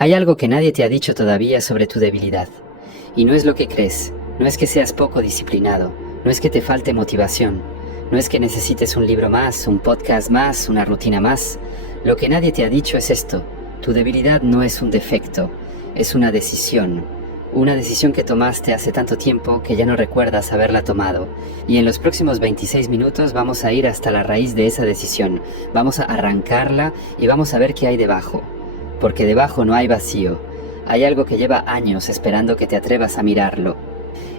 Hay algo que nadie te ha dicho todavía sobre tu debilidad. Y no es lo que crees, no es que seas poco disciplinado, no es que te falte motivación, no es que necesites un libro más, un podcast más, una rutina más. Lo que nadie te ha dicho es esto: tu debilidad no es un defecto, es una decisión que tomaste hace tanto tiempo que ya no recuerdas haberla tomado. Y en los próximos 26 minutos vamos a ir hasta la raíz de esa decisión, vamos a arrancarla y vamos a ver qué hay debajo. Porque debajo no hay vacío, hay algo que lleva años esperando que te atrevas a mirarlo.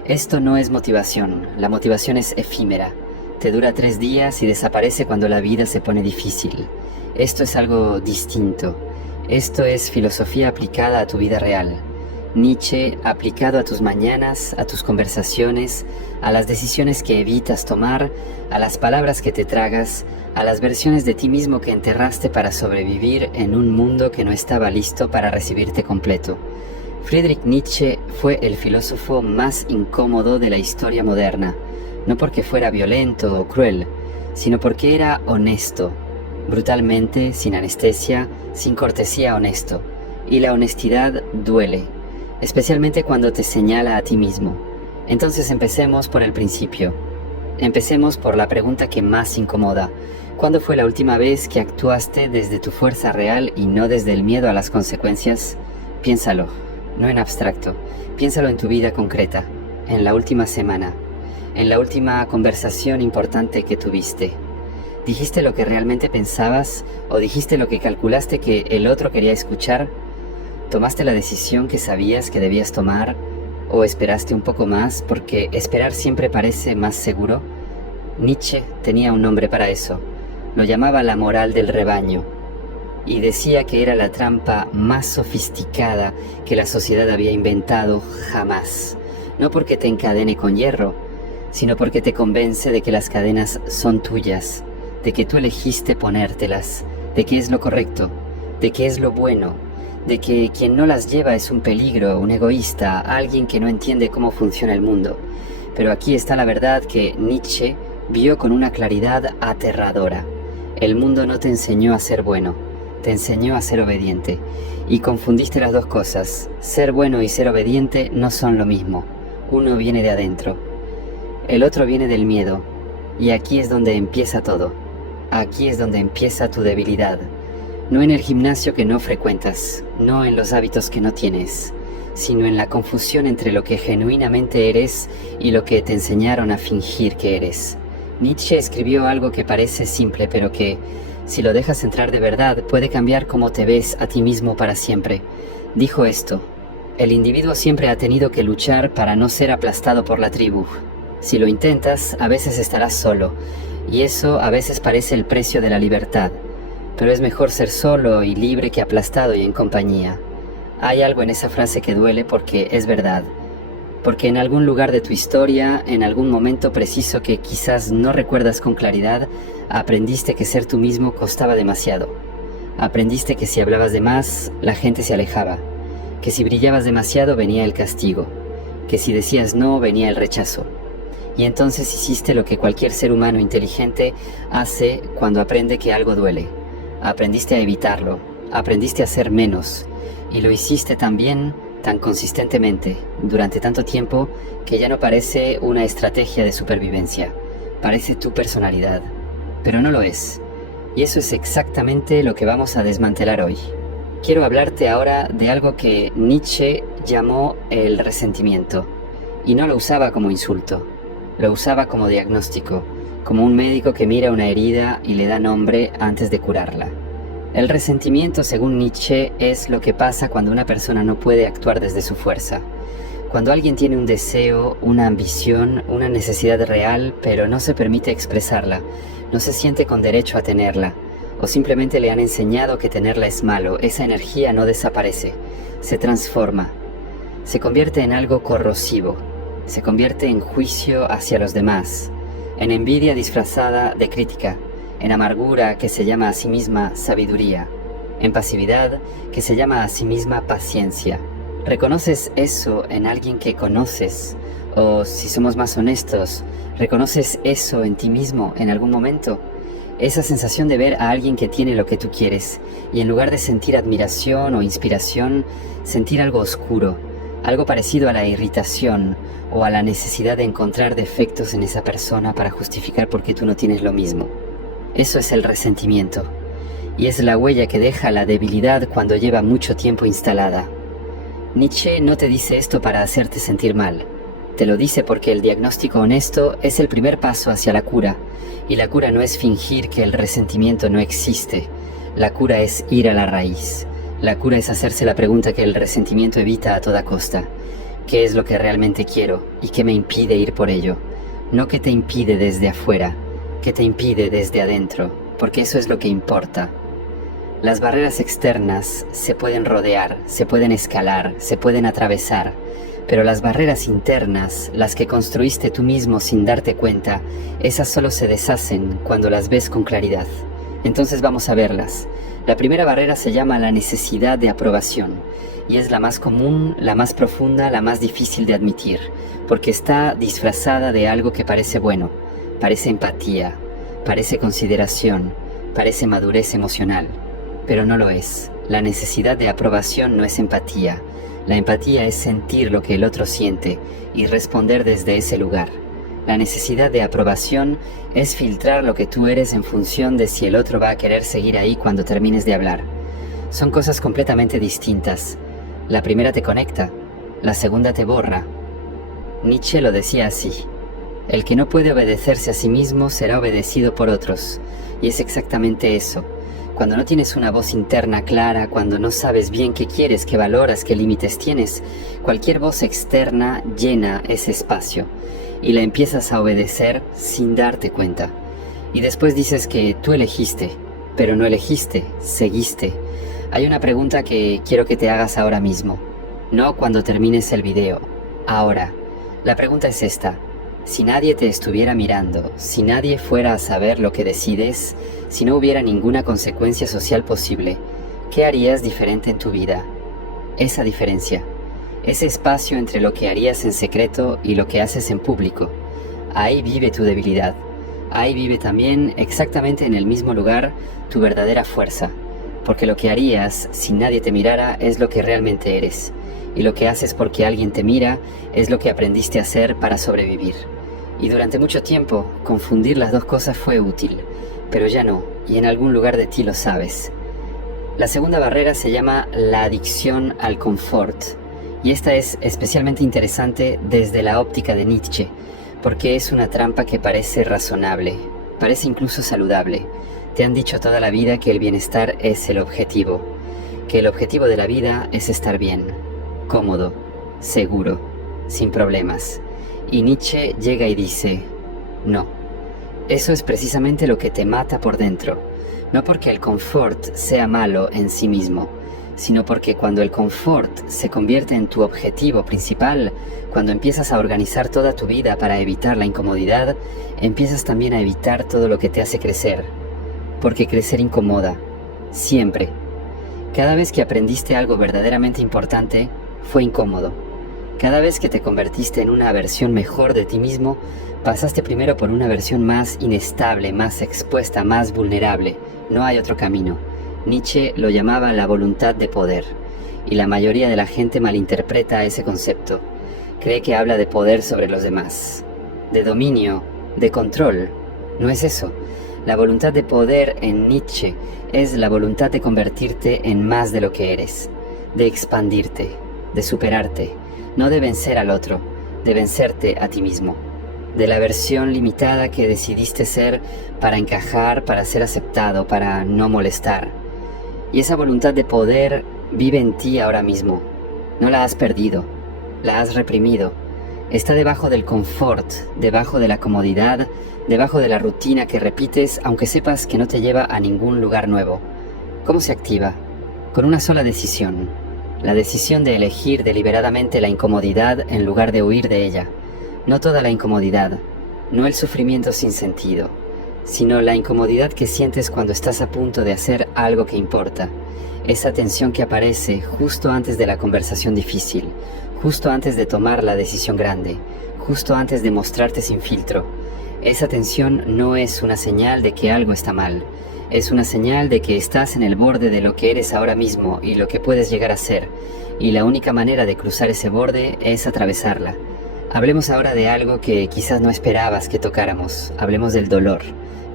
Esto no es motivación, la motivación es efímera, te dura 3 días y desaparece cuando la vida se pone difícil. Esto es algo distinto, esto es filosofía aplicada a tu vida real. Nietzsche aplicado a tus mañanas, a tus conversaciones, a las decisiones que evitas tomar, a las palabras que te tragas, a las versiones de ti mismo que enterraste para sobrevivir en un mundo que no estaba listo para recibirte completo. Friedrich Nietzsche fue el filósofo más incómodo de la historia moderna, no porque fuera violento o cruel, sino porque era honesto, brutalmente, sin anestesia, sin cortesía honesto. Y la honestidad duele, especialmente cuando te señala a ti mismo. Entonces empecemos por el principio. Empecemos por la pregunta que más incomoda. ¿Cuándo fue la última vez que actuaste desde tu fuerza real y no desde el miedo a las consecuencias? Piénsalo, no en abstracto. Piénsalo en tu vida concreta, en la última semana, en la última conversación importante que tuviste. ¿Dijiste lo que realmente pensabas o dijiste lo que calculaste que el otro quería escuchar? ¿Tomaste la decisión que sabías que debías tomar? ¿O esperaste un poco más porque esperar siempre parece más seguro? Nietzsche tenía un nombre para eso. Lo llamaba la moral del rebaño. Y decía que era la trampa más sofisticada que la sociedad había inventado jamás. No porque te encadene con hierro, sino porque te convence de que las cadenas son tuyas, de que tú elegiste ponértelas, de que es lo correcto, de que es lo bueno, de que quien no las lleva es un peligro, un egoísta, alguien que no entiende cómo funciona el mundo. Pero aquí está la verdad que Nietzsche vio con una claridad aterradora. El mundo no te enseñó a ser bueno, te enseñó a ser obediente. Y confundiste las dos cosas. Ser bueno y ser obediente no son lo mismo. Uno viene de adentro, el otro viene del miedo. Y aquí es donde empieza todo. Aquí es donde empieza tu debilidad. No en el gimnasio que no frecuentas, no en los hábitos que no tienes, sino en la confusión entre lo que genuinamente eres y lo que te enseñaron a fingir que eres. Nietzsche escribió algo que parece simple, pero que, si lo dejas entrar de verdad, puede cambiar cómo te ves a ti mismo para siempre. Dijo esto: el individuo siempre ha tenido que luchar para no ser aplastado por la tribu. Si lo intentas, a veces estarás solo, y eso a veces parece el precio de la libertad. Pero es mejor ser solo y libre que aplastado y en compañía. Hay algo en esa frase que duele porque es verdad. Porque en algún lugar de tu historia, en algún momento preciso que quizás no recuerdas con claridad, aprendiste que ser tú mismo costaba demasiado. Aprendiste que si hablabas de más, la gente se alejaba. Que si brillabas demasiado venía el castigo. Que si decías no, venía el rechazo. Y entonces hiciste lo que cualquier ser humano inteligente hace cuando aprende que algo duele. Aprendiste a evitarlo, aprendiste a ser menos, y lo hiciste tan bien, tan consistentemente, durante tanto tiempo, que ya no parece una estrategia de supervivencia, parece tu personalidad, pero no lo es, y eso es exactamente lo que vamos a desmantelar hoy. Quiero hablarte ahora de algo que Nietzsche llamó el resentimiento, y no lo usaba como insulto, lo usaba como diagnóstico, como un médico que mira una herida y le da nombre antes de curarla. El resentimiento, según Nietzsche, es lo que pasa cuando una persona no puede actuar desde su fuerza. Cuando alguien tiene un deseo, una ambición, una necesidad real, pero no se permite expresarla, no se siente con derecho a tenerla, o simplemente le han enseñado que tenerla es malo, esa energía no desaparece, se transforma, se convierte en algo corrosivo, se convierte en juicio hacia los demás, en envidia disfrazada de crítica, en amargura que se llama a sí misma sabiduría, en pasividad que se llama a sí misma paciencia. ¿Reconoces eso en alguien que conoces? O, si somos más honestos, ¿reconoces eso en ti mismo en algún momento? Esa sensación de ver a alguien que tiene lo que tú quieres y en lugar de sentir admiración o inspiración, sentir algo oscuro, algo parecido a la irritación o a la necesidad de encontrar defectos en esa persona para justificar por qué tú no tienes lo mismo. Eso es el resentimiento, y es la huella que deja la debilidad cuando lleva mucho tiempo instalada. Nietzsche no te dice esto para hacerte sentir mal. Te lo dice porque el diagnóstico honesto es el primer paso hacia la cura, y la cura no es fingir que el resentimiento no existe. La cura es ir a la raíz. La cura es hacerse la pregunta que el resentimiento evita a toda costa. ¿Qué es lo que realmente quiero y qué me impide ir por ello? No qué te impide desde afuera, qué te impide desde adentro, porque eso es lo que importa. Las barreras externas se pueden rodear, se pueden escalar, se pueden atravesar, pero las barreras internas, las que construiste tú mismo sin darte cuenta, esas solo se deshacen cuando las ves con claridad. Entonces vamos a verlas. La primera barrera se llama la necesidad de aprobación, y es la más común, la más profunda, la más difícil de admitir, porque está disfrazada de algo que parece bueno, parece empatía, parece consideración, parece madurez emocional, pero no lo es. La necesidad de aprobación no es empatía. La empatía es sentir lo que el otro siente y responder desde ese lugar. La necesidad de aprobación es filtrar lo que tú eres en función de si el otro va a querer seguir ahí cuando termines de hablar. Son cosas completamente distintas. La primera te conecta, la segunda te borra. Nietzsche lo decía así: el que no puede obedecerse a sí mismo será obedecido por otros. Y es exactamente eso. Cuando no tienes una voz interna clara, cuando no sabes bien qué quieres, qué valoras, qué límites tienes, cualquier voz externa llena ese espacio y la empiezas a obedecer sin darte cuenta. Y después dices que tú elegiste, pero no elegiste, seguiste. Hay una pregunta que quiero que te hagas ahora mismo, no cuando termines el video, ahora. La pregunta es esta: si nadie te estuviera mirando, si nadie fuera a saber lo que decides, si no hubiera ninguna consecuencia social posible, ¿qué harías diferente en tu vida? Esa diferencia, ese espacio entre lo que harías en secreto y lo que haces en público, ahí vive tu debilidad. Ahí vive también, exactamente en el mismo lugar, tu verdadera fuerza, porque lo que harías si nadie te mirara es lo que realmente eres, y lo que haces porque alguien te mira es lo que aprendiste a hacer para sobrevivir. Y durante mucho tiempo, confundir las dos cosas fue útil, pero ya no, y en algún lugar de ti lo sabes. La segunda barrera se llama la adicción al confort, y esta es especialmente interesante desde la óptica de Nietzsche, porque es una trampa que parece razonable, parece incluso saludable. Te han dicho toda la vida que el bienestar es el objetivo, que el objetivo de la vida es estar bien, cómodo, seguro, sin problemas. Y Nietzsche llega y dice: no, eso es precisamente lo que te mata por dentro, no porque el confort sea malo en sí mismo, sino porque cuando el confort se convierte en tu objetivo principal, cuando empiezas a organizar toda tu vida para evitar la incomodidad, empiezas también a evitar todo lo que te hace crecer, porque crecer incomoda, siempre. Cada vez que aprendiste algo verdaderamente importante, fue incómodo. Cada vez que te convertiste en una versión mejor de ti mismo, pasaste primero por una versión más inestable, más expuesta, más vulnerable. No hay otro camino. Nietzsche lo llamaba la voluntad de poder, y la mayoría de la gente malinterpreta ese concepto. Cree que habla de poder sobre los demás, de dominio, de control. No es eso. La voluntad de poder en Nietzsche es la voluntad de convertirte en más de lo que eres, de expandirte, de superarte. No de vencer al otro, de vencerte a ti mismo, de la versión limitada que decidiste ser para encajar, para ser aceptado, para no molestar. Y esa voluntad de poder vive en ti ahora mismo. No la has perdido, la has reprimido. Está debajo del confort, debajo de la comodidad, debajo de la rutina que repites, aunque sepas que no te lleva a ningún lugar nuevo. ¿Cómo se activa? Con una sola decisión. La decisión de elegir deliberadamente la incomodidad en lugar de huir de ella. No toda la incomodidad, no el sufrimiento sin sentido, sino la incomodidad que sientes cuando estás a punto de hacer algo que importa. Esa tensión que aparece justo antes de la conversación difícil, justo antes de tomar la decisión grande, justo antes de mostrarte sin filtro. Esa tensión no es una señal de que algo está mal. Es una señal de que estás en el borde de lo que eres ahora mismo y lo que puedes llegar a ser. Y la única manera de cruzar ese borde es atravesarla. Hablemos ahora de algo que quizás no esperabas que tocáramos. Hablemos del dolor.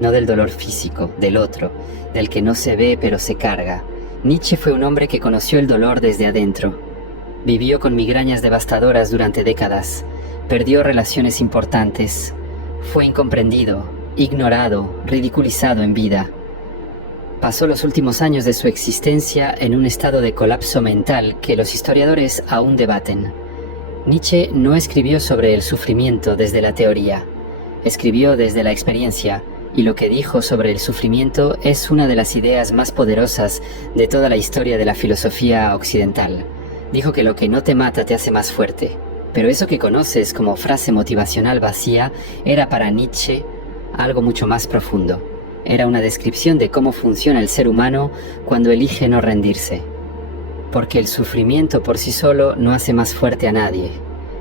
No del dolor físico, del otro, del que no se ve pero se carga. Nietzsche fue un hombre que conoció el dolor desde adentro. Vivió con migrañas devastadoras durante décadas. Perdió relaciones importantes. Fue incomprendido, ignorado, ridiculizado en vida. Pasó los últimos años de su existencia en un estado de colapso mental que los historiadores aún debaten. Nietzsche no escribió sobre el sufrimiento desde la teoría. Escribió desde la experiencia, y lo que dijo sobre el sufrimiento es una de las ideas más poderosas de toda la historia de la filosofía occidental. Dijo que lo que no te mata te hace más fuerte. Pero eso que conoces como frase motivacional vacía era para Nietzsche algo mucho más profundo. Era una descripción de cómo funciona el ser humano cuando elige no rendirse. Porque el sufrimiento por sí solo no hace más fuerte a nadie.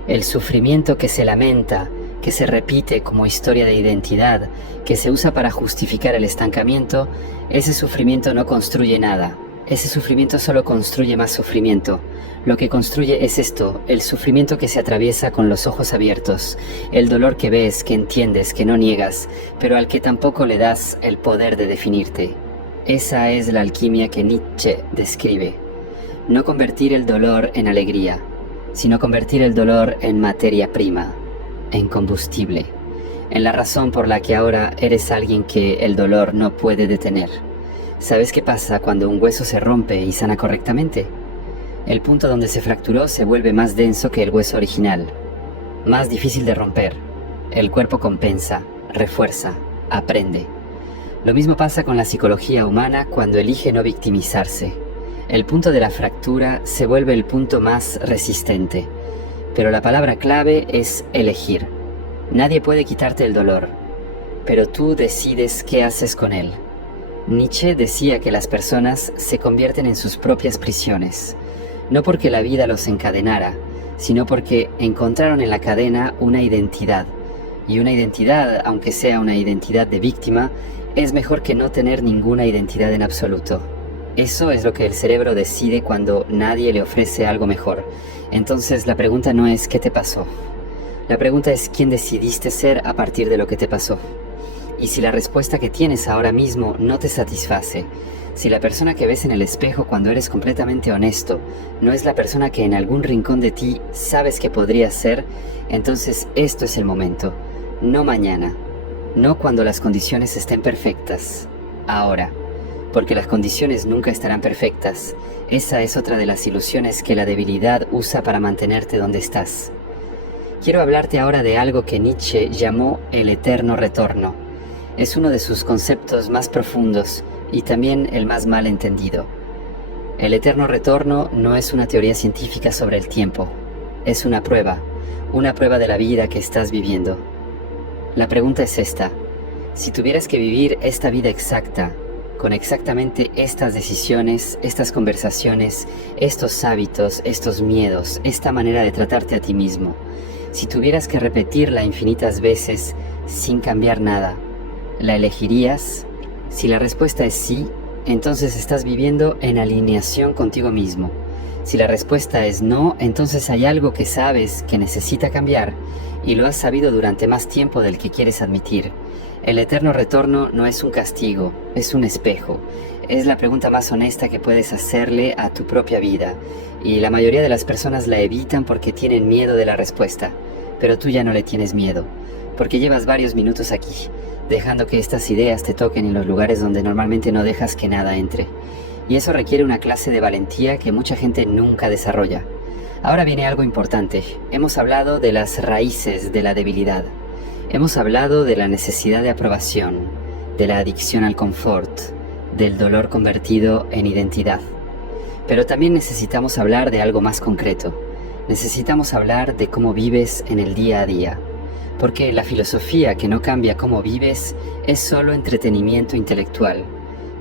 El sufrimiento que se lamenta, que se repite como historia de identidad, que se usa para justificar el estancamiento, ese sufrimiento no construye nada. Ese sufrimiento solo construye más sufrimiento. Lo que construye es esto, el sufrimiento que se atraviesa con los ojos abiertos, el dolor que ves, que entiendes, que no niegas, pero al que tampoco le das el poder de definirte. Esa es la alquimia que Nietzsche describe. No convertir el dolor en alegría, sino convertir el dolor en materia prima, en combustible, en la razón por la que ahora eres alguien que el dolor no puede detener. ¿Sabes qué pasa cuando un hueso se rompe y sana correctamente? El punto donde se fracturó se vuelve más denso que el hueso original, más difícil de romper. El cuerpo compensa, refuerza, aprende. Lo mismo pasa con la psicología humana cuando elige no victimizarse. El punto de la fractura se vuelve el punto más resistente. Pero la palabra clave es elegir. Nadie puede quitarte el dolor, pero tú decides qué haces con él. Nietzsche decía que las personas se convierten en sus propias prisiones, no porque la vida los encadenara, sino porque encontraron en la cadena una identidad. Y una identidad, aunque sea una identidad de víctima, es mejor que no tener ninguna identidad en absoluto. Eso es lo que el cerebro decide cuando nadie le ofrece algo mejor. Entonces la pregunta no es ¿qué te pasó? La pregunta es ¿quién decidiste ser a partir de lo que te pasó? Y si la respuesta que tienes ahora mismo no te satisface, si la persona que ves en el espejo cuando eres completamente honesto no es la persona que en algún rincón de ti sabes que podría ser, entonces esto es el momento, no mañana, no cuando las condiciones estén perfectas, ahora, porque las condiciones nunca estarán perfectas. Esa es otra de las ilusiones que la debilidad usa para mantenerte donde estás. Quiero hablarte ahora de algo que Nietzsche llamó el eterno retorno. Es uno de sus conceptos más profundos y también el más mal entendido. El eterno retorno no es una teoría científica sobre el tiempo. Es una prueba de la vida que estás viviendo. La pregunta es esta: si tuvieras que vivir esta vida exacta, con exactamente estas decisiones, estas conversaciones, estos hábitos, estos miedos, esta manera de tratarte a ti mismo, si tuvieras que repetirla infinitas veces sin cambiar nada, ¿la elegirías? Si la respuesta es sí, entonces estás viviendo en alineación contigo mismo. Si la respuesta es no, entonces hay algo que sabes que necesita cambiar y lo has sabido durante más tiempo del que quieres admitir. El eterno retorno no es un castigo, es un espejo. Es la pregunta más honesta que puedes hacerle a tu propia vida. Y la mayoría de las personas la evitan porque tienen miedo de la respuesta. Pero tú ya no le tienes miedo, porque llevas varios minutos aquí, dejando que estas ideas te toquen en los lugares donde normalmente no dejas que nada entre. Y eso requiere una clase de valentía que mucha gente nunca desarrolla. Ahora viene algo importante. Hemos hablado de las raíces de la debilidad. Hemos hablado de la necesidad de aprobación, de la adicción al confort, del dolor convertido en identidad. Pero también necesitamos hablar de algo más concreto. Necesitamos hablar de cómo vives en el día a día. Porque la filosofía que no cambia cómo vives es solo entretenimiento intelectual.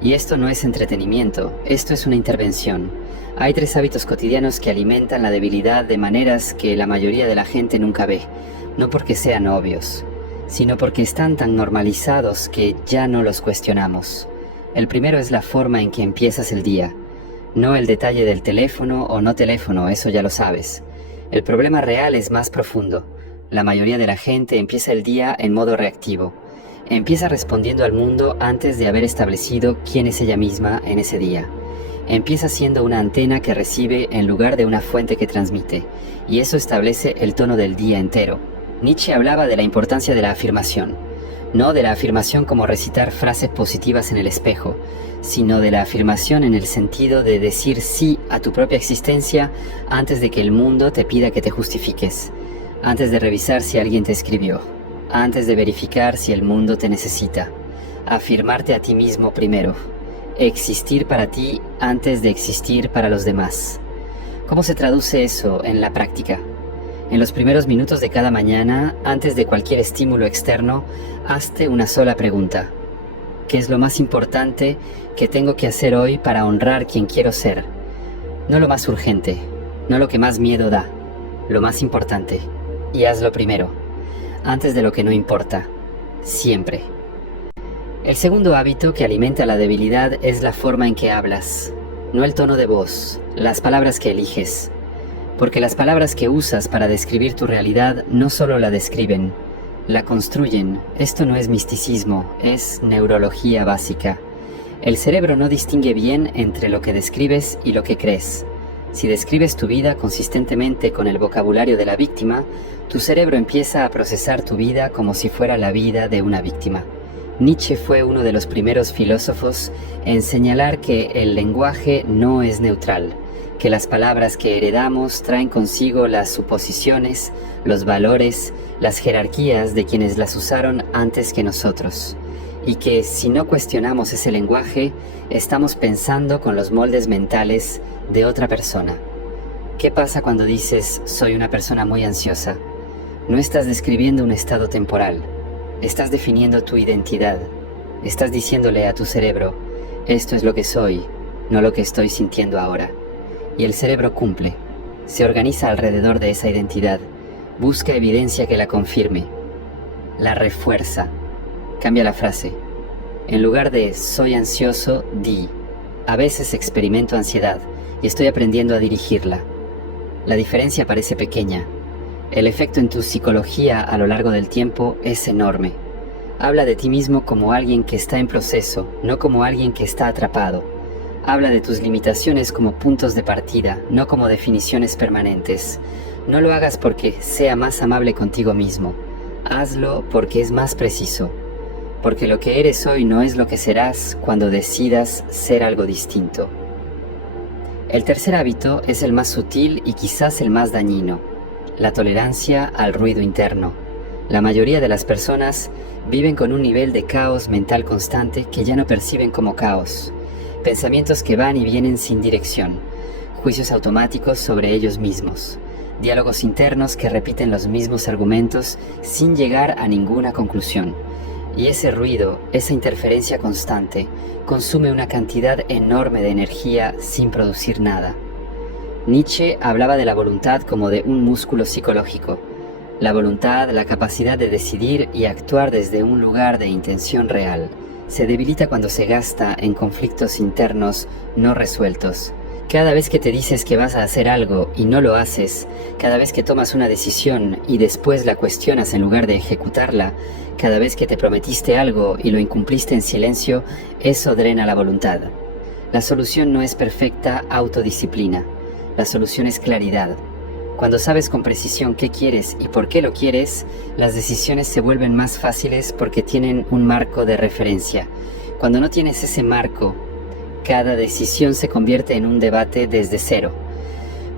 Y esto no es entretenimiento, esto es una intervención. Hay 3 hábitos cotidianos que alimentan la debilidad de maneras que la mayoría de la gente nunca ve, no porque sean obvios. sino porque están tan normalizados que ya no los cuestionamos. El primero es la forma en que empiezas el día, no el detalle del teléfono o no teléfono, eso ya lo sabes. El problema real es más profundo. La mayoría de la gente empieza el día en modo reactivo. Empieza respondiendo al mundo antes de haber establecido quién es ella misma en ese día. Empieza siendo una antena que recibe en lugar de una fuente que transmite, y eso establece el tono del día entero. Nietzsche hablaba de la importancia de la afirmación, no de la afirmación como recitar frases positivas en el espejo, sino de la afirmación en el sentido de decir sí a tu propia existencia antes de que el mundo te pida que te justifiques, antes de revisar si alguien te escribió, antes de verificar si el mundo te necesita. Afirmarte a ti mismo primero. Existir para ti antes de existir para los demás. ¿Cómo se traduce eso en la práctica? En los primeros minutos de cada mañana, antes de cualquier estímulo externo, hazte una sola pregunta. ¿Qué es lo más importante que tengo que hacer hoy para honrar quien quiero ser? No lo más urgente, no lo que más miedo da, lo más importante. Y hazlo primero, antes de lo que no importa, siempre. El segundo hábito que alimenta la debilidad es la forma en que hablas, no el tono de voz, las palabras que eliges. Porque las palabras que usas para describir tu realidad no solo la describen, la construyen. Esto no es misticismo, es neurología básica. El cerebro no distingue bien entre lo que describes y lo que crees. Si describes tu vida consistentemente con el vocabulario de la víctima, tu cerebro empieza a procesar tu vida como si fuera la vida de una víctima. Nietzsche fue uno de los primeros filósofos en señalar que el lenguaje no es neutral, que las palabras que heredamos traen consigo las suposiciones, los valores, las jerarquías de quienes las usaron antes que nosotros, y que si no cuestionamos ese lenguaje, estamos pensando con los moldes mentales de otra persona. ¿Qué pasa cuando dices soy una persona muy ansiosa? No estás describiendo un estado temporal. Estás definiendo tu identidad. Estás diciéndole a tu cerebro, esto es lo que soy, no lo que estoy sintiendo ahora. Y el cerebro cumple. Se organiza alrededor de esa identidad. Busca evidencia que la confirme. La refuerza. Cambia la frase. En lugar de soy ansioso, di, a veces experimento ansiedad y estoy aprendiendo a dirigirla. La diferencia parece pequeña. El efecto en tu psicología a lo largo del tiempo es enorme. Habla de ti mismo como alguien que está en proceso, no como alguien que está atrapado. Habla de tus limitaciones como puntos de partida, no como definiciones permanentes. No lo hagas porque sea más amable contigo mismo. Hazlo porque es más preciso. Porque lo que eres hoy no es lo que serás cuando decidas ser algo distinto. El tercer hábito es el más sutil y quizás el más dañino. La tolerancia al ruido interno. La mayoría de las personas viven con un nivel de caos mental constante que ya no perciben como caos. Pensamientos que van y vienen sin dirección. Juicios automáticos sobre ellos mismos. Diálogos internos que repiten los mismos argumentos sin llegar a ninguna conclusión. Y ese ruido, esa interferencia constante, consume una cantidad enorme de energía sin producir nada. Nietzsche hablaba de la voluntad como de un músculo psicológico. La voluntad, la capacidad de decidir y actuar desde un lugar de intención real, se debilita cuando se gasta en conflictos internos no resueltos. Cada vez que te dices que vas a hacer algo y no lo haces, cada vez que tomas una decisión y después la cuestionas en lugar de ejecutarla, cada vez que te prometiste algo y lo incumpliste en silencio, eso drena la voluntad. La solución no es perfecta autodisciplina. La solución es claridad. Cuando sabes con precisión qué quieres y por qué lo quieres, las decisiones se vuelven más fáciles porque tienen un marco de referencia. Cuando no tienes ese marco, cada decisión se convierte en un debate desde cero.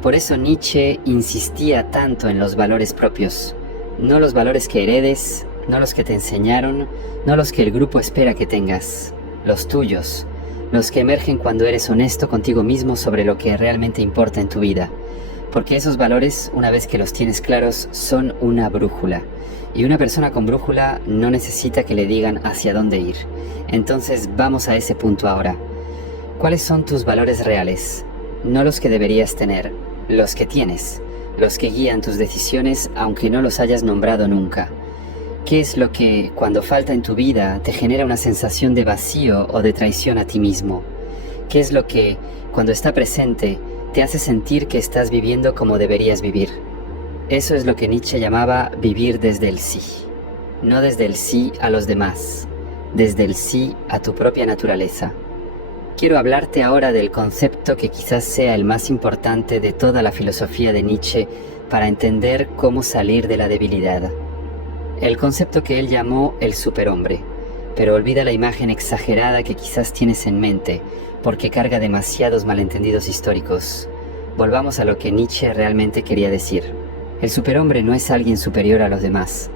Por eso Nietzsche insistía tanto en los valores propios. No los valores que heredes, no los que te enseñaron, no los que el grupo espera que tengas. Los tuyos. Los que emergen cuando eres honesto contigo mismo sobre lo que realmente importa en tu vida. Porque esos valores, una vez que los tienes claros, son una brújula. Y una persona con brújula no necesita que le digan hacia dónde ir. Entonces vamos a ese punto ahora. ¿Cuáles son tus valores reales? No los que deberías tener, los que tienes, los que guían tus decisiones aunque no los hayas nombrado nunca. ¿Qué es lo que, cuando falta en tu vida, te genera una sensación de vacío o de traición a ti mismo? ¿Qué es lo que, cuando está presente, te hace sentir que estás viviendo como deberías vivir? Eso es lo que Nietzsche llamaba vivir desde el sí. No desde el sí a los demás, desde el sí a tu propia naturaleza. Quiero hablarte ahora del concepto que quizás sea el más importante de toda la filosofía de Nietzsche para entender cómo salir de la debilidad. El concepto que él llamó el superhombre, pero olvida la imagen exagerada que quizás tienes en mente, porque carga demasiados malentendidos históricos. Volvamos a lo que Nietzsche realmente quería decir. El superhombre no es alguien superior a los demás,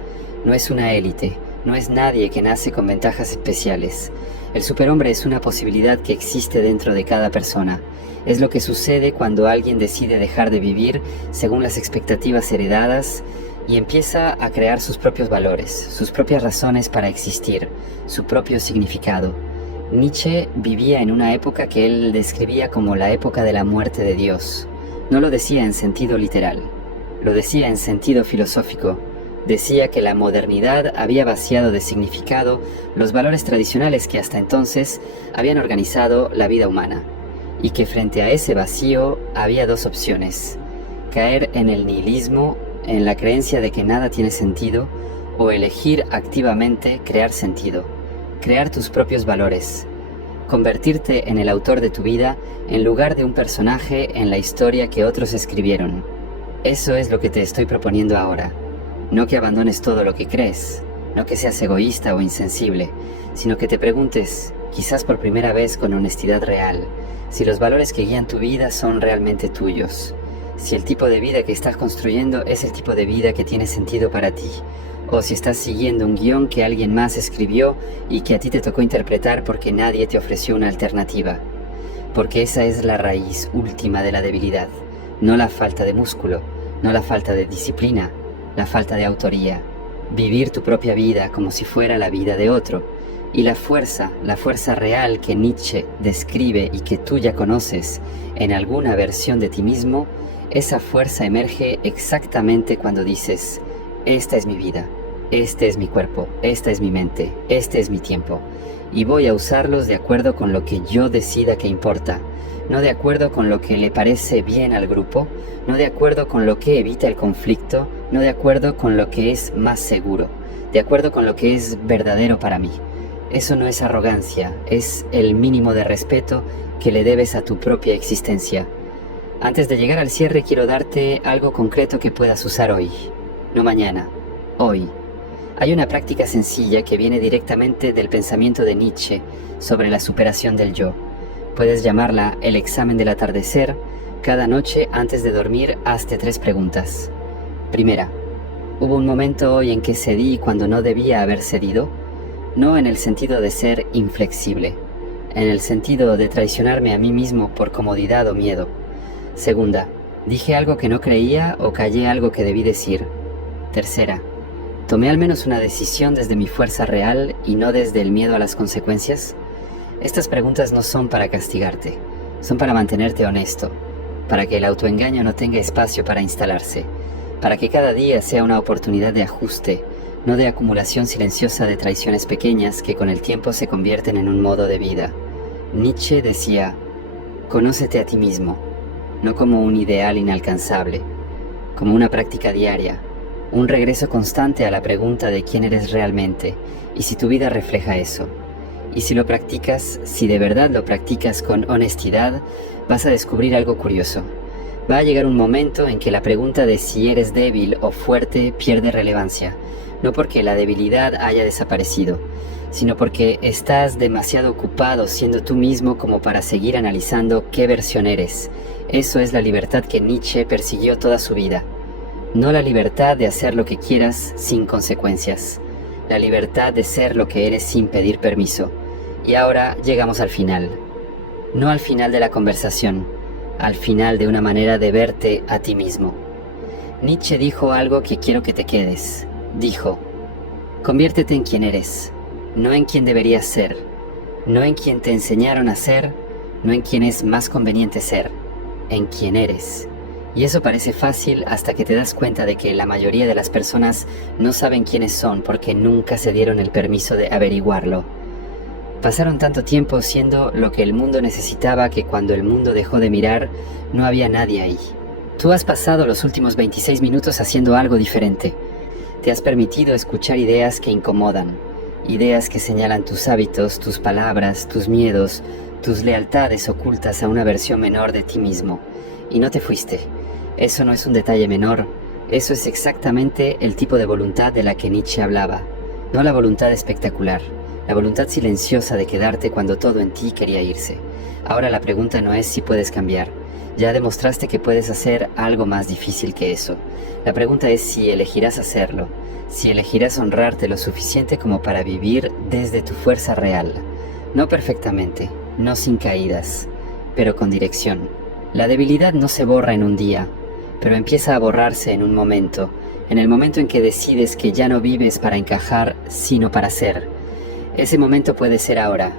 no es una élite, no es nadie que nace con ventajas especiales. El superhombre es una posibilidad que existe dentro de cada persona. Es lo que sucede cuando alguien decide dejar de vivir según las expectativas heredadas y empieza a crear sus propios valores, sus propias razones para existir, su propio significado. Nietzsche vivía en una época que él describía como la época de la muerte de Dios. No lo decía en sentido literal, lo decía en sentido filosófico. Decía que la modernidad había vaciado de significado los valores tradicionales que hasta entonces habían organizado la vida humana, y que frente a ese vacío había dos opciones: caer en el nihilismo, en la creencia de que nada tiene sentido, o elegir activamente crear sentido, crear tus propios valores, convertirte en el autor de tu vida en lugar de un personaje en la historia que otros escribieron. Eso es lo que te estoy proponiendo ahora. No que abandones todo lo que crees, no que seas egoísta o insensible, sino que te preguntes, quizás por primera vez con honestidad real, si los valores que guían tu vida son realmente tuyos. Si el tipo de vida que estás construyendo es el tipo de vida que tiene sentido para ti, o si estás siguiendo un guión que alguien más escribió y que a ti te tocó interpretar porque nadie te ofreció una alternativa. Porque esa es la raíz última de la debilidad, no la falta de músculo, no la falta de disciplina, la falta de autoría. Vivir tu propia vida como si fuera la vida de otro. Y la fuerza real que Nietzsche describe y que tú ya conoces en alguna versión de ti mismo, esa fuerza emerge exactamente cuando dices: esta es mi vida, este es mi cuerpo, esta es mi mente, este es mi tiempo, y voy a usarlos de acuerdo con lo que yo decida que importa, no de acuerdo con lo que le parece bien al grupo, no de acuerdo con lo que evita el conflicto, no de acuerdo con lo que es más seguro, de acuerdo con lo que es verdadero para mí. Eso no es arrogancia, es el mínimo de respeto que le debes a tu propia existencia. Antes de llegar al cierre, quiero darte algo concreto que puedas usar hoy, no mañana, hoy. Hay una práctica sencilla que viene directamente del pensamiento de Nietzsche sobre la superación del yo. Puedes llamarla el examen del atardecer. Cada noche antes de dormir, hazte 3 preguntas. Primera, ¿hubo un momento hoy en que cedí cuando no debía haber cedido? No en el sentido de ser inflexible, en el sentido de traicionarme a mí mismo por comodidad o miedo. Segunda, ¿dije algo que no creía o callé algo que debí decir? Tercera, ¿tomé al menos una decisión desde mi fuerza real y no desde el miedo a las consecuencias? Estas preguntas no son para castigarte, son para mantenerte honesto, para que el autoengaño no tenga espacio para instalarse, para que cada día sea una oportunidad de ajuste, no de acumulación silenciosa de traiciones pequeñas que con el tiempo se convierten en un modo de vida. Nietzsche decía: conócete a ti mismo, no como un ideal inalcanzable, como una práctica diaria, un regreso constante a la pregunta de quién eres realmente y si tu vida refleja eso. Y si lo practicas, si de verdad lo practicas con honestidad, vas a descubrir algo curioso. Va a llegar un momento en que la pregunta de si eres débil o fuerte pierde relevancia, no porque la debilidad haya desaparecido, sino porque estás demasiado ocupado siendo tú mismo como para seguir analizando qué versión eres. Eso es la libertad que Nietzsche persiguió toda su vida. No la libertad de hacer lo que quieras sin consecuencias, la libertad de ser lo que eres sin pedir permiso. Y ahora llegamos al final. No al final de la conversación, al final de una manera de verte a ti mismo. Nietzsche dijo algo que quiero que te quedes. Dijo: conviértete en quien eres, no en quien deberías ser, no en quien te enseñaron a ser, no en quien es más conveniente ser, en quien eres. Y eso parece fácil hasta que te das cuenta de que la mayoría de las personas no saben quiénes son porque nunca se dieron el permiso de averiguarlo. Pasaron tanto tiempo siendo lo que el mundo necesitaba que cuando el mundo dejó de mirar, no había nadie ahí. Tú has pasado los últimos 26 minutos haciendo algo diferente. Te has permitido escuchar ideas que incomodan, ideas que señalan tus hábitos, tus palabras, tus miedos, tus lealtades ocultas a una versión menor de ti mismo. Y no te fuiste. Eso no es un detalle menor, eso es exactamente el tipo de voluntad de la que Nietzsche hablaba. No la voluntad espectacular, la voluntad silenciosa de quedarte cuando todo en ti quería irse. Ahora la pregunta no es si puedes cambiar. Ya demostraste que puedes hacer algo más difícil que eso. La pregunta es si elegirás hacerlo, si elegirás honrarte lo suficiente como para vivir desde tu fuerza real. No perfectamente, no sin caídas, pero con dirección. La debilidad no se borra en un día, pero empieza a borrarse en un momento, en el momento en que decides que ya no vives para encajar, sino para ser. Ese momento puede ser ahora,